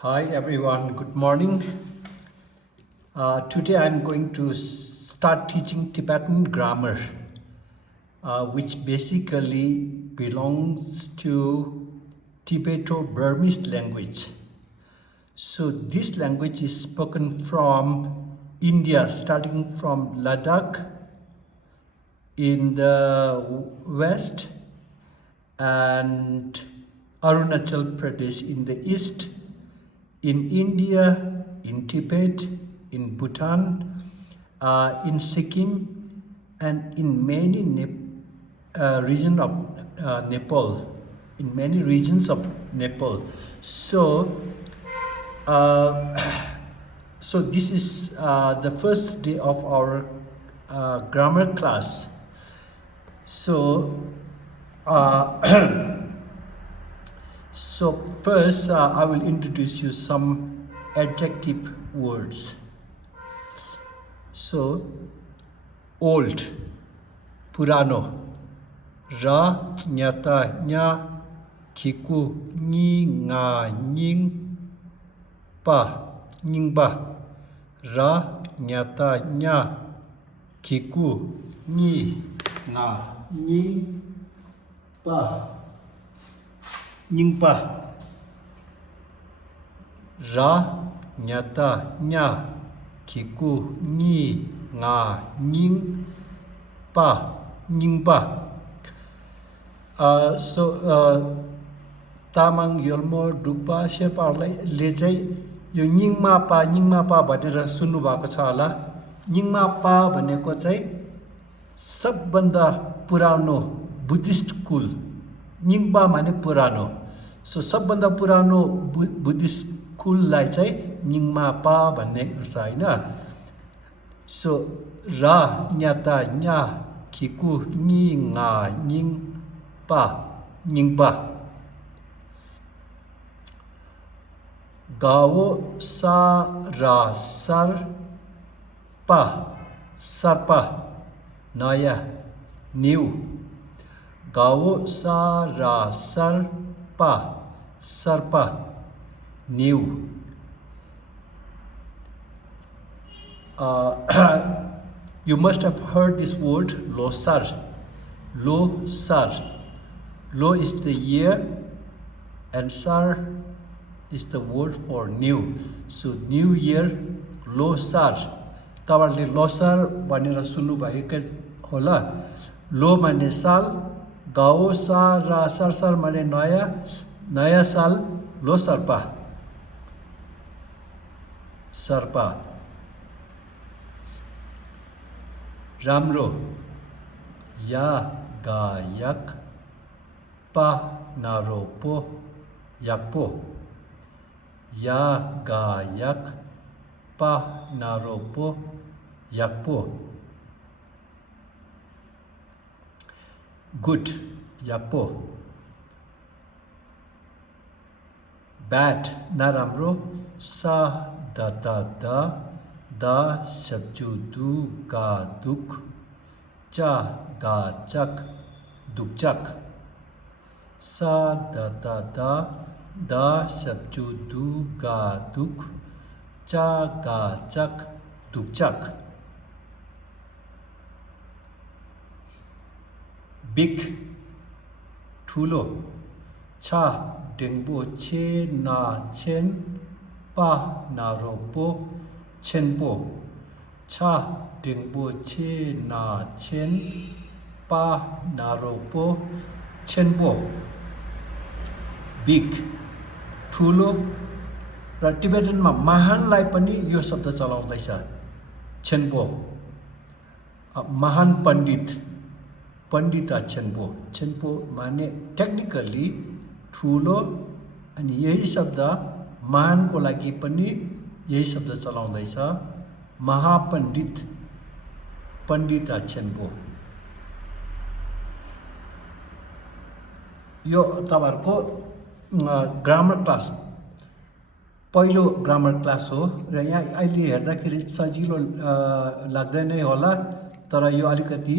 Hi everyone, good morning. Today I'm going to start teaching Tibetan grammar, which basically belongs to Tibeto-Burmese language. So this language is spoken from India, starting from Ladakh in the west and Arunachal Pradesh in the east, in India, in Tibet, in Bhutan, in Sikkim, and in many regions of Nepal, in many regions of Nepal. So, so this is the first day of our grammar class. So, so first I will introduce you some adjective words. So, old, purano, ra, nyata, nya, kiku, ni, nga, nying, pa, nyingba, ra, nyata, nya, kiku, ni, nga, nying, pa, nyingpa, ra, nyata, nya, kiku, ni, nga, nying, pa, nyingpa. Tamang Yolmo Dukpa शेर्पाहरूले चाहिँ यो निङमा पा भनेर सुन्नु भएको छ होला। निङमा पा भनेको चाहिँ सबभन्दा पुरानो बुद्धिस्ट कुल, निङपा माने पुरानो। सो सबभन्दा पुरानो बुद्धिस्ट कुललाई चाहिँ निङमा पा भन्ने गर्छ हैन। सो रा न्याता न्या खिकु नि nga nying pa nyingpa. Gawo sa ra sar pa sarpa naya new. Gawo sa ra sar pa sarpa new. You must have heard this word losar. Losar. Lo is the year and sar is the word for new. So new year losar. तपाईहरुले लोसार भनेर सुन्नु भएको होला। लो माने साल, गाओ सा रा सर सर माने नयाँ साल लोसर्पा सर्पा। राम्रो या गायक पा नारोपो yakpo. या गायक पा नारोपो yakpo. Good yakpo. Bad naramro sa da da sabju du ga duk cha ga chak dukchak. Sa da da sabju du ga duk cha ga chak dukchak. Big ठुलो cha dengbo che na chen pa na ropo chenpo. Cha dengbo che na chen pa na ropo chenpo. Big ठुलो र टिबेटनमा महानलाई पनि यो शब्द चलाउँदैछ chenpo. महान पण्डित पण्डिता chenpo. Chenpo माने technically ठुलो अनि यही शब्द महानको लागि पनि यही शब्द चलाउँदैछ महापण्डित पण्डिता chenpo. यो तपाईहरुको ग्रामर क्लास पहिलो ग्रामर क्लास हो र यहाँ अहिले हेर्दाखेरि सजिलो लाग्दैन होला, तर यो अलिकति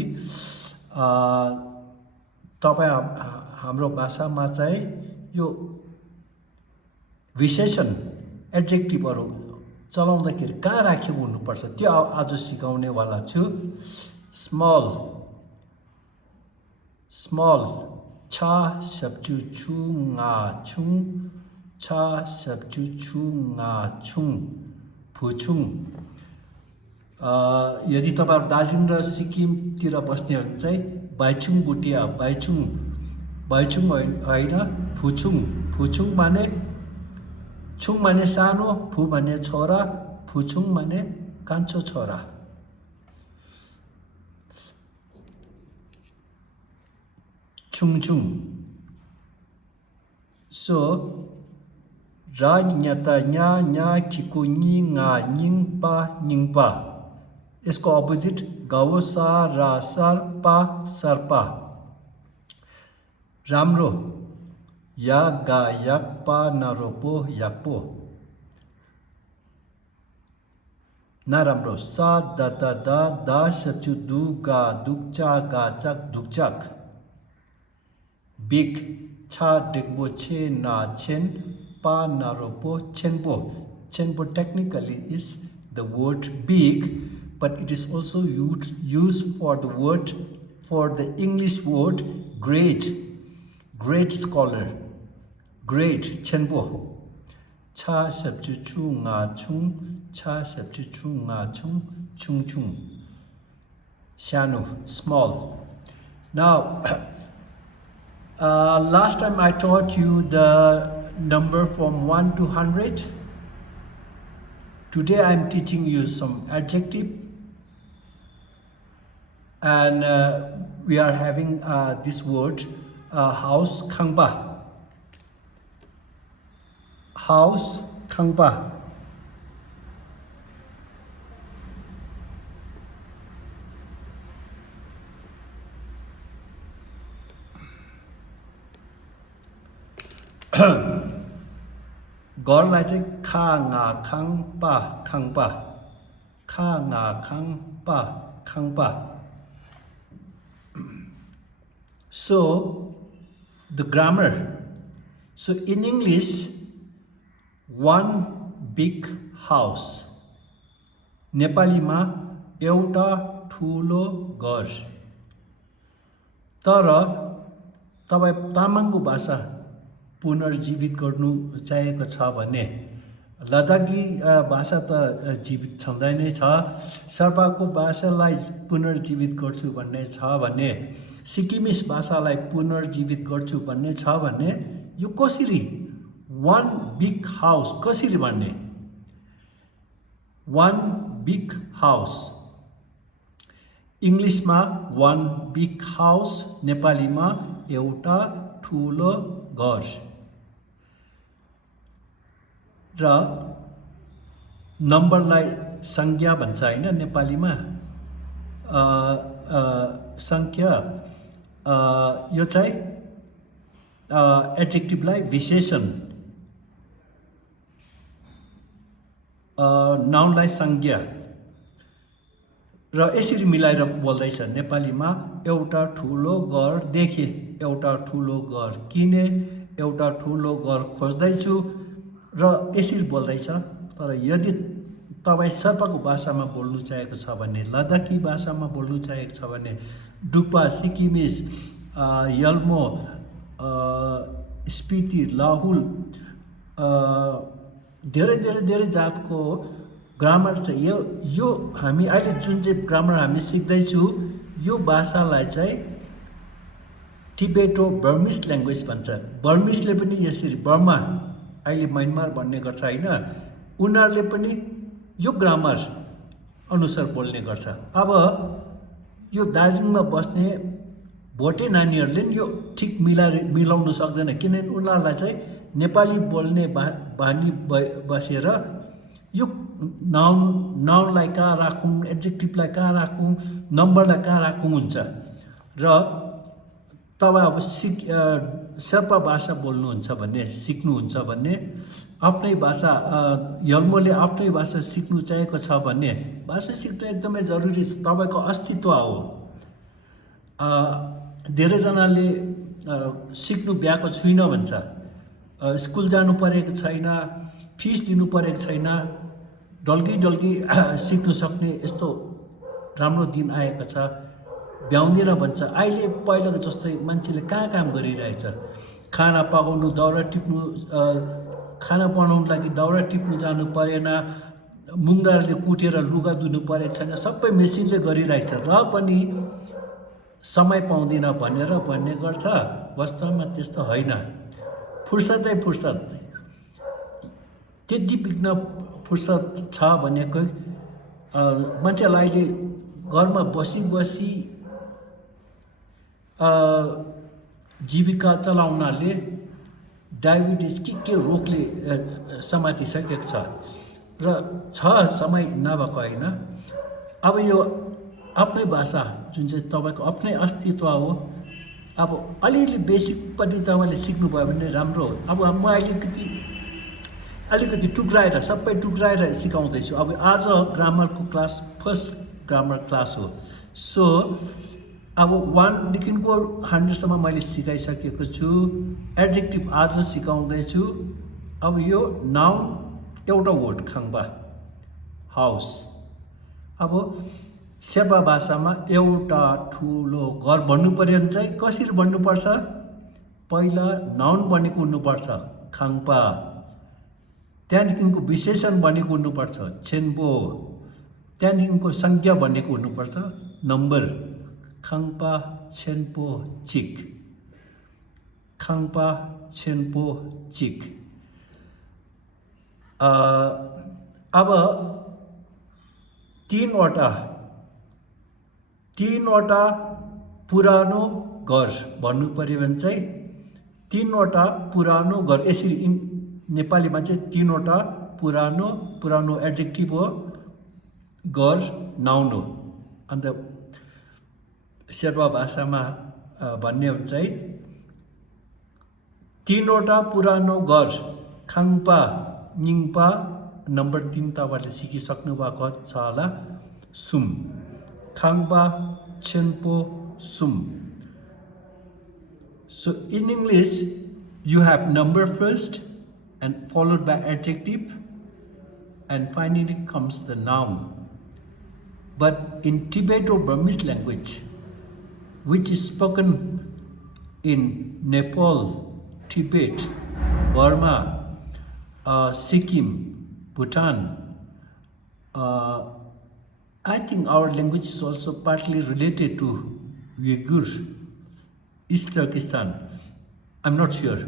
तपाई हाम्रो भाषामा चाहिँ यो विशेषण एडजेक्टिभहरू चलाउँदाखेरि कहाँ राखेको हुनुपर्छ त्यो आज सिकाउने वाला छु। स्मल स्मल छा सब्चु छु ङा छुङ छा सब्चु छु ङा छुङ फुछुङ। यदि तपाईहरु दार्जिलिङ र सिक्किमतिर बस्ने हो भने चाहिँ बाइचुङ बुटिया बाइचुङ बाइचुङ होइन फुछुङ फुछुङ माने छुङ माने सानो फु माने छोरा फुछुङ माने कान्छो छोरा। छुङछुङ सो ra nyata nya nya खिको नि nga निङपा निङपा। यसको अपोजिट गावो सा रा सर पा सर्पा। राम्रो या गा याकपा नरोपो याकपो। नराम्रो सा दा दा दा दा सचु दु गा दुक्चा गा चक दुक्चक। बिग छा डिगबो छे ना छेन pa naropo chenpo. Chenpo technically is the word big, but it is also used for the English word great. Great scholar. Great chenpo. Cha sabchu chu nga chung cha sabchu chu nga chung chung chung. Shanu small. Now last time I taught you the number from 1 to 100. Today I am teaching you some adjective, and we are having this word house khangpa. House khangpa. घरलाई चाहिँ खा nga khangpa khangpa खा nga khangpa khangpa. So the grammar. So in English, one big house. नेपालीमा एउटा ठुलो घर। तर तपाई तामाङको भाषा पुनर्जीवित गर्नु चाहेको छ भने लद्दाखी भाषा त जीवित छँदै नै छ। शेर्पाको भाषालाई पुनर्जीवित गर्छु भन्ने छ भने सिक्किमिस भाषालाई पुनर्जीवित गर्छु भन्ने छ भने यो कसरी वन बिग हाउस कसरी भन्ने? वन बिग हाउस इङ्ग्लिसमा वन बिग हाउस, नेपालीमा एउटा ठुलो घर। र नम्बरलाई संज्ञा भन्छ हैन नेपालीमा संख्या। यो चाहिँ एडजेक्टिभलाई विशेषण, नाउनलाई संज्ञा र यसरी मिलाएर बोल्दैछ। नेपालीमा एउटा ठुलो घर देखे, एउटा ठुलो घर किने, एउटा ठुलो घर खोज्दैछु र यसरी बोल्दैछ। तर यदि तपाईँ शेर्पाको भाषामा बोल्नु चाहेको छ भने, लद्दाखी भाषामा बोल्नु चाहेको छ भने, डुक्पा, सिक्किमिस, यल्मो, स्पिति, लाहुल धेरै जातको ग्रामर चाहिँ यो हामी अहिले जुन चाहिँ ग्रामर हामी सिक्दैछु यो भाषालाई चाहिँ टिबेटो बर्मिस ल्याङ्ग्वेज भन्छ। बर्मिसले पनि यसरी बर्मा अहिले म्यानमार भन्ने गर्छ हैन, उनीहरूले पनि यो ग्रामर अनुसार बोल्ने गर्छ। अब यो दार्जिलिङमा बस्ने भोटे नानीहरूले नि यो ठिक मिलाउन सक्दैन, किनभने उनीहरूलाई चाहिँ नेपाली बोल्ने बानी बसेर यो नाउनलाई कहाँ राखौँ, एडजेक्टिभलाई कहाँ राखौँ, नम्बरलाई कहाँ राखौँ हुन्छ। र तपाईँ अब शेर्पा भाषा बोल्नुहुन्छ भने, सिक्नुहुन्छ भने, आफ्नै भाषा यल्मोले आफ्नै भाषा सिक्नु चाहेको छ भने भाषा सिक्नु एकदमै जरुरी छ, तपाईँको अस्तित्व हो। धेरैजनाले सिक्नु भ्याएको छुइनँ भन्छ, स्कुल जानु परेको छैन, फिस दिनु परेको छैन, डल्गी सिक्नु सक्ने यस्तो राम्रो दिन आएको छ। भ्याउँदिनँ भन्छ। अहिले पहिलाको जस्तै मान्छेले कहाँ काम गरिरहेछ। खाना पकाउनु दाउरा टिप्नु, खाना बनाउनु लागि दाउरा टिप्नु जानु परेन, मुङ्गाले कुटेर लुगा धुनु परेको छैन, सबै मेसिनले गरिरहेछ। र पनि समय पाउँदिन भनेर भन्ने गर्छ। वास्तवमा त्यस्तो होइन। फुर्सदै फुर्सद, त्यति बिघ्न फुर्सद छ भनेको मान्छेलाई अहिले घरमा बसी बसी जीविका चलाउनाले डायबिटिज के रोगले समातिसकेको छ। र समय नभएको होइन। अब यो आफ्नै भाषा जुन चाहिँ तपाईँको आफ्नै अस्तित्व हो, अब अलिअलि बेसिक पनि तपाईँले सिक्नुभयो भने राम्रो हो। अब म अलिकति टुक्राएर, सबै टुक्राएर सिकाउँदैछु। अब आज ग्रामरको क्लास फर्स्ट ग्रामर क्लास हो। सो अब 1 देखिको 100सम्म मैले सिकाइसकेको छु। एडजेक्टिभ आज सिकाउँदैछु। अब यो नाउन एउटा वर्ड खाङ्बा, हाउस। अब शेर्पा भाषामा एउटा ठुलो घर भन्नु पर्यो भने चाहिँ कसरी भन्नुपर्छ? पहिला नाउन बनेको हुनुपर्छ, खाङ्पा। त्यहाँदेखिको विशेषण बनेको हुनुपर्छ, छेन्पो। त्यहाँदेखिको संज्ञा बनेको हुनुपर्छ, नम्बर। खाङ्पा, छेन्पो, चिक। खाङ्पा, छेन्पो, चिक। अब तीनवटा पुरानो घर भन्नु पर्यो भने चाहिँ तीनवटा पुरानो घर, यसरी नेपालीमा चाहिँ तीनवटा पुरानो एडजेक्टिभ हो, घर नाउन हो। अन्त शेर्पा भाषामा भन्ने हो भने चाहिँ तीनवटा पुरानो घर, खाङ्पा, निङपा। नम्बर 3 तपाईँले सिकिसक्नु भएको छ होला, सुम। खाङ्पा, छेन्पो, सुम। So in English, you have number first and followed by adjective, and finally comes the noun. But in Tibeto-Burmese language, which is spoken in Nepal, Tibet, Burma, Sikkim, Bhutan, I think our language is also partly related to Uyghur, East Turkestan. I'm not sure.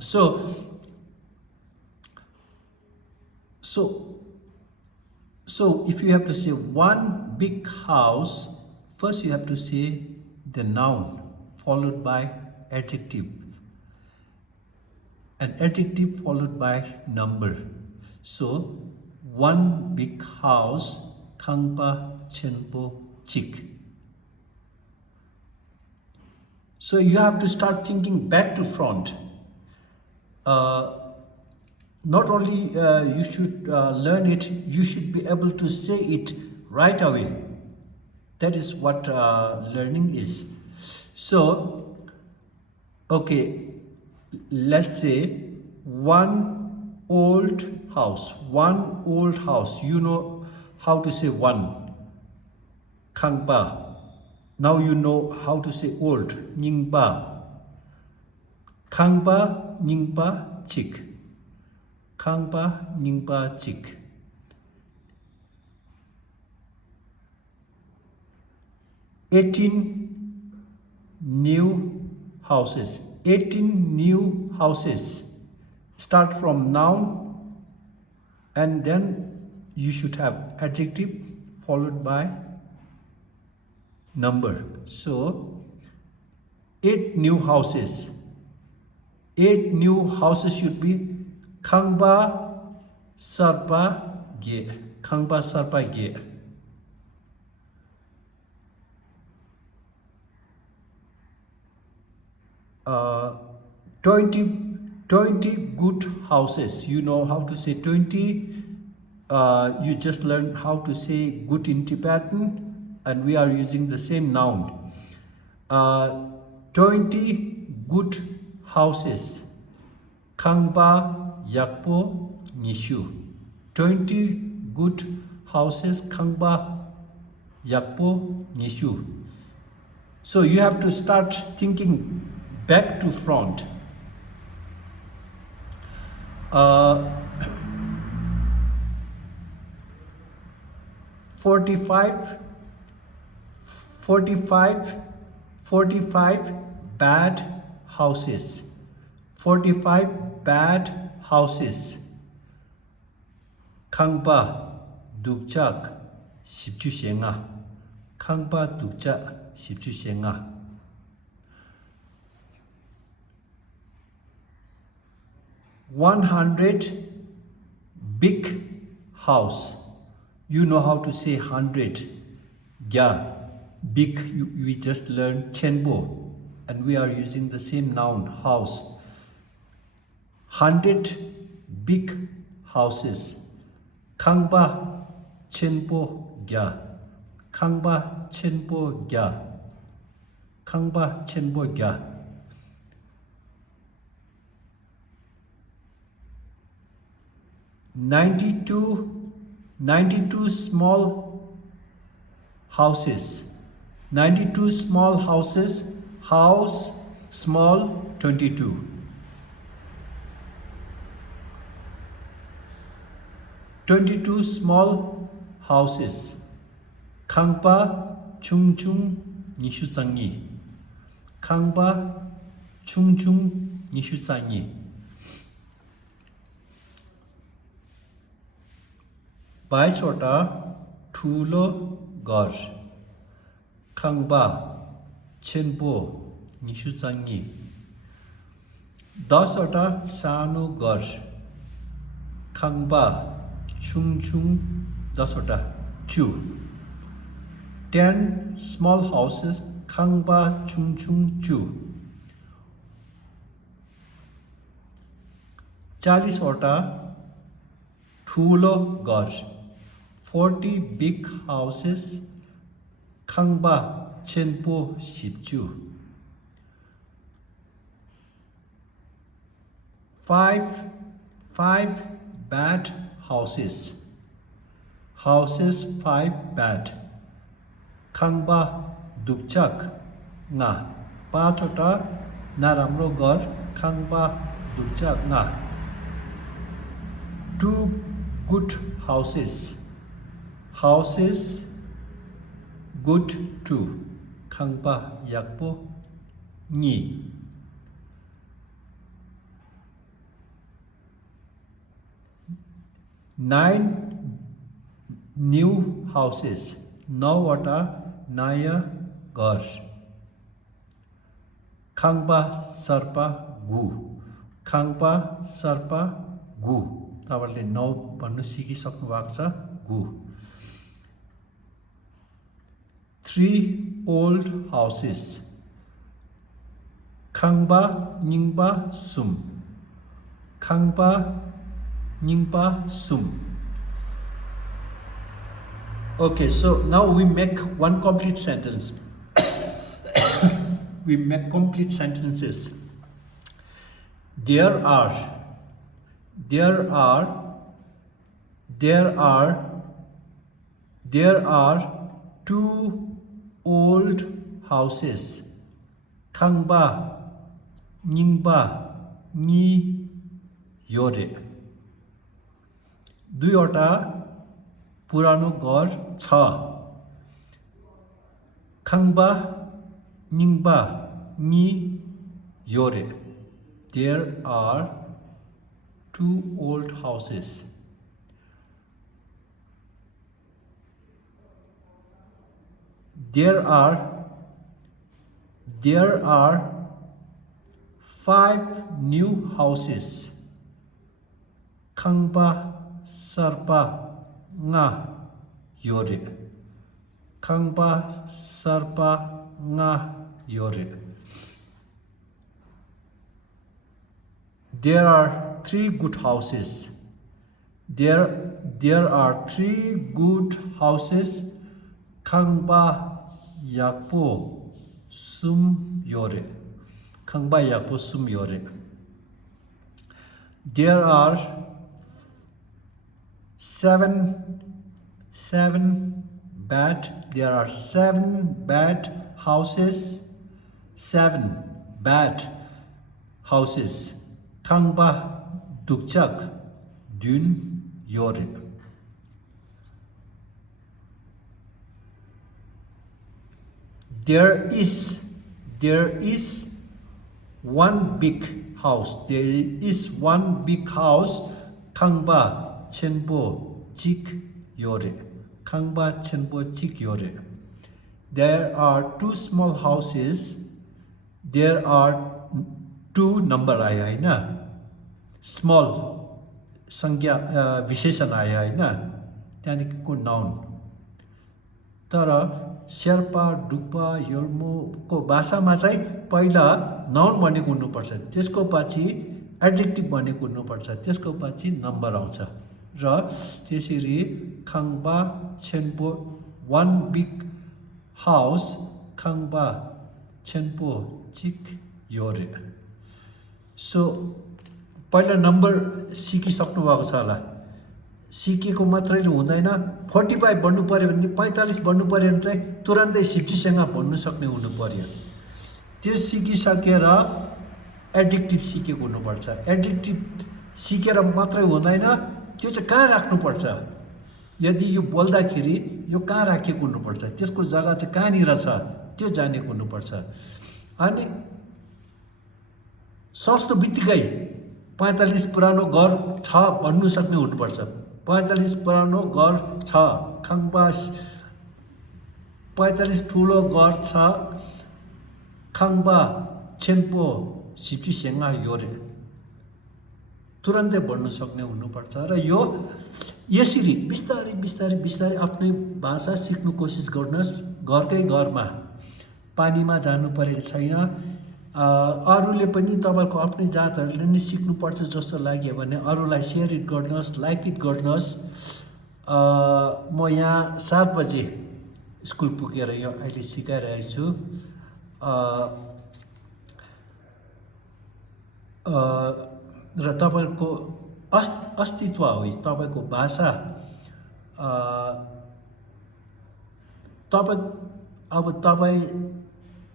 So if you have to say one big house, first you have to say the noun followed by adjective, and adjective followed by number. So one big house, Khangpa, Chenpo, Chik. So you have to start thinking back to front. Not only you should learn it, you should be able to say it right away. That is what learning is. So, okay, let's say one old house. You know how to say one, Khangpa. Now you know how to say old, Ningpa. Khangpa, Ningpa, Chik. Khangpa, Ningpa, Chik. "18 new houses." 18 new houses. Start from noun, and then you should have adjective followed by number. So 8 new houses. 8 new houses should be Khangpa Sarpa Ge. Khangpa Sarpa Ge. 20 good houses. You know how to say 20. You just learned how to say good in Tibetan, and we are using the same noun. 20 good houses. Khangba Yakpo Nishu. 20 good houses, Khangba Yakpo Nishu. So you have to start thinking back to front. 45 bad houses. 45 bad houses. Khangba Dukjak Shibchu Shenga. Khangba Dukjak Shibchu Shenga. 100 big house. You know how to say 100. Yeah, big, we just learned chenbo, and we are using the same noun, house. 100 big houses. Khangba chenbo gya. Khangba chenbo gya. Khangba chenbo gya. 92 small houses. 92 small houses. House small 22. 22 small houses. Khangpa chung chung nishu tsangi. Khangpa chung chung nishu tsangi. बाइसवटा ठुलो घर. खङबा छेन्पो निसुचाङ्गी. 10वटा सानो घर. खङबा छुङछुङ 10वटा चु. 10 small houses. खङबा Chhungchhung चु. 40वटा ठुलो घर. 40 big houses. Khangba chenpo shipchu. 5 bad houses. Houses 5 bad. Khangba dukchak nga. 5वटा naramro घर. Khangba dukchak nga. 2 good houses. Houses good 2. Khangpa yakpo ni. 9 new houses. 9वटा नयाँ घर. Khangpa sarpa gu. Khangpa sarpa gu. तपाईँले 9 भन्नु सिकिसक्नु भएको छ. गु. 3 old houses. Khangba ningba sum. Khangba ningba sum. Okay, so now we make one complete sentence. We make complete sentences. There are 2 old houses. Khangba ningba ni yore. 2वटा पुरानो घर छ. Khangba ningba ni yore. There are 2 old houses. There are 5 new houses. Khangba sarpa nga yore. Khangba sarpa nga yore. There are 3 good houses. There are 3 good houses. Khangba yakpo sum yore. Khangba yakpo sum yore. There are seven bad. There are 7 bad houses. 7 bad houses. Kangba dukchak dün yore. There is one big house. There is one big house. Kangba chenpo chik yore. Kangba chenpo chik yore. There are 2 small houses. There are 2 number आया है ना, small संज्ञा विशेषण आया है ना, त्यहाँदेखिको noun. तर शेर्पा डुक्पा योल्मोको भाषामा चाहिँ पहिला नाउन भनेको हुनुपर्छ, त्यसको पछि एडजेक्टिभ भनेको हुनुपर्छ, त्यसको पछि नम्बर आउँछ. र त्यसरी खाङबा छेन्पो वान बिग हाउस खाङबा छेन्पो चिक योरे. सो पहिला नम्बर सिकिसक्नु भएको छ होला. सिकेको मात्रै हुँदैन, 45 भन्नु पर्यो भने 45 भन्नु पर्यो भने चाहिँ तुरन्तै सिक्जीसँग भन्नु सक्ने हुनु पर्यो. त्यो सिकिसकेर एडजेक्टिभ सिकेको हुनुपर्छ. एडजेक्टिभ सिकेर मात्रै हुँदैन, त्यो चाहिँ कहाँ राख्नुपर्छ, यदि यो बोल्दाखेरि यो कहाँ राखेको हुनुपर्छ, त्यसको जग्गा चाहिँ कहाँनिर छ त्यो जानेको हुनुपर्छ. अनि सस्तो बित्तिकै 45 पुरानो घर छ भन्नु सक्ने हुनुपर्छ. 45 पुरानो घर छ खाङबा, 45 ठुलो घर छ खाङबा छेन्पो सिटी सेङ्गा योरे, तुरन्तै भन्नु सक्ने हुनुपर्छ. र यो यसरी बिस्तारै बिस्तारै बिस्तारै आफ्नै भाषा सिक्नु कोसिस गर्नुहोस्. घरकै घरमा, पानीमा जानु परेको छैन. अरूले पनि तपाईँको आफ्नै जातहरूले नि सिक्नुपर्छ जस्तो लाग्यो भने अरूलाई सेयर इट गर्नुहोस्, लाइक इट गर्नुहोस्. म यहाँ 7 बजे स्कुल पुगेर यो अहिले सिकाइरहेको छु. र तपाईँको अस्तित्व हो तपाईँको भाषा. तपाईँ अब तपाईँ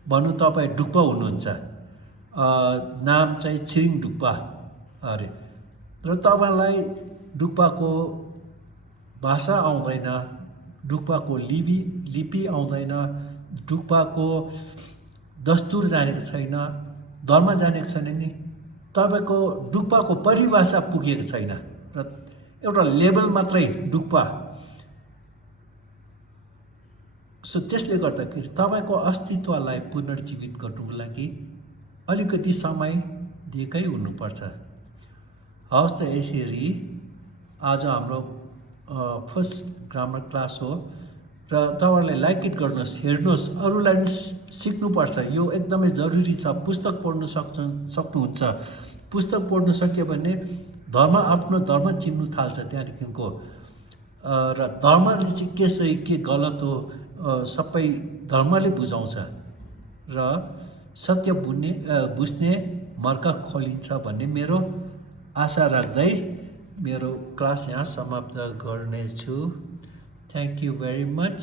भनौँ तपाईँ डुक्पा हुनुहुन्छ, नाम चाहिँ छिरिङ डुक्पा अरे, र तपाईँलाई डुक्पाको भाषा आउँदैन, डुक्पाको लिपि आउँदैन, डुक्पाको दस्तुर जानेको छैन, धर्म जानेको छैन नि, तपाईँको डुक्पाको परिभाषा पुगेको छैन, र एउटा लेभल मात्रै डुक्पा. सो त्यसले गर्दाखेरि तपाईँको अस्तित्वलाई पुनर्जीवित गर्नुको लागि अलिकति समय दिएकै हुनुपर्छ. हवस् त, यसरी आज हाम्रो फर्स्ट ग्रामर क्लास हो. र तपाईँहरूले लाइक इट गर्नुहोस्, हेर्नुहोस्, अरूलाई पनि सिक्नुपर्छ. यो एकदमै जरुरी छ. पुस्तक पढ्नु सक्नुहुन्छ. पुस्तक पढ्नु सक्यो भने धर्म, आफ्नो धर्म चिन्नु थाल्छ त्यहाँदेखिको. र धर्मले चाहिँ के सही के गलत हो सबै धर्मले बुझाउँछ. र सत्य बुझ्ने मर्का खोलिन्छ भन्ने मेरो आशा राख्दै मेरो क्लास यहाँ समाप्त गर्नेछु. Thank you very much.